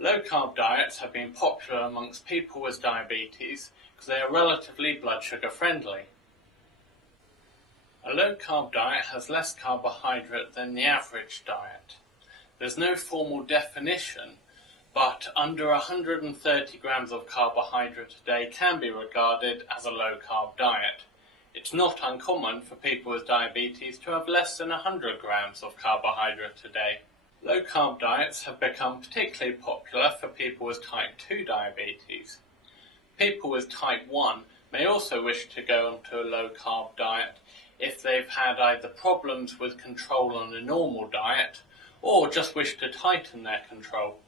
Low-carb diets have been popular amongst people with diabetes because they are relatively blood sugar friendly. A low-carb diet has less carbohydrate than the average diet. There's no formal definition, but under 130 grams of carbohydrate a day can be regarded as a low-carb diet. It's not uncommon for people with diabetes to have less than 100 grams of carbohydrate a day. Low-carb diets have become particularly popular for people with type 2 diabetes. People with type 1 may also wish to go onto a low-carb diet if they've had either problems with control on a normal diet or just wish to tighten their control.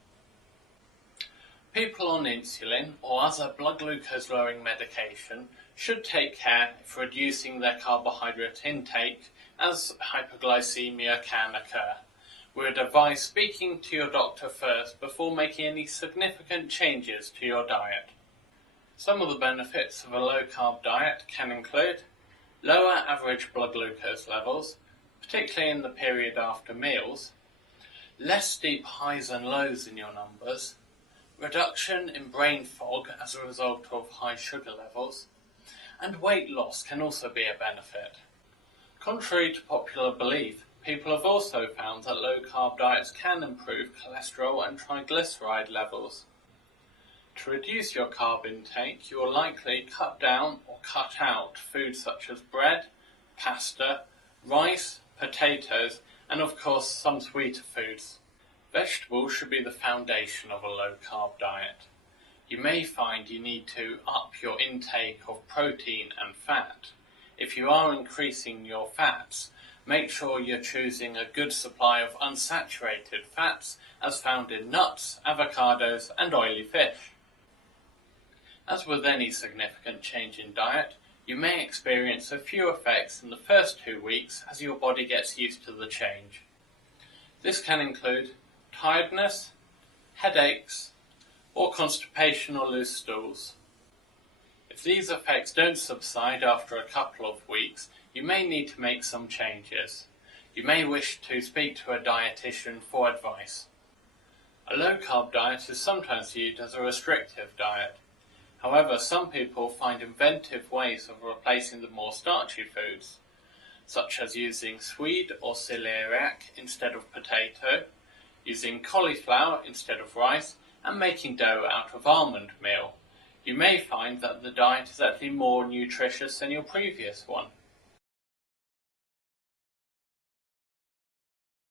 People on insulin or other blood glucose lowering medication should take care for reducing their carbohydrate intake, as hypoglycemia can occur. We would advise speaking to your doctor first before making any significant changes to your diet. Some of the benefits of a low-carb diet can include lower average blood glucose levels, particularly in the period after meals, less steep highs and lows in your numbers, reduction in brain fog as a result of high sugar levels, and weight loss can also be a benefit. Contrary to popular belief, people have also found that low-carb diets can improve cholesterol and triglyceride levels. To reduce your carb intake, you will likely cut down or cut out foods such as bread, pasta, rice, potatoes, and of course some sweeter foods. Vegetables should be the foundation of a low-carb diet. You may find you need to up your intake of protein and fat. If you are increasing your fats, make sure you're choosing a good supply of unsaturated fats as found in nuts, avocados, and oily fish. As with any significant change in diet, you may experience a few effects in the first 2 weeks as your body gets used to the change. This can include tiredness, headaches, or constipation or loose stools. If these effects don't subside after a couple of weeks, you may need to make some changes. You may wish to speak to a dietitian for advice. A low-carb diet is sometimes viewed as a restrictive diet. However, some people find inventive ways of replacing the more starchy foods, such as using swede or celeriac instead of potato, using cauliflower instead of rice, and making dough out of almond meal. You may find that the diet is actually more nutritious than your previous one.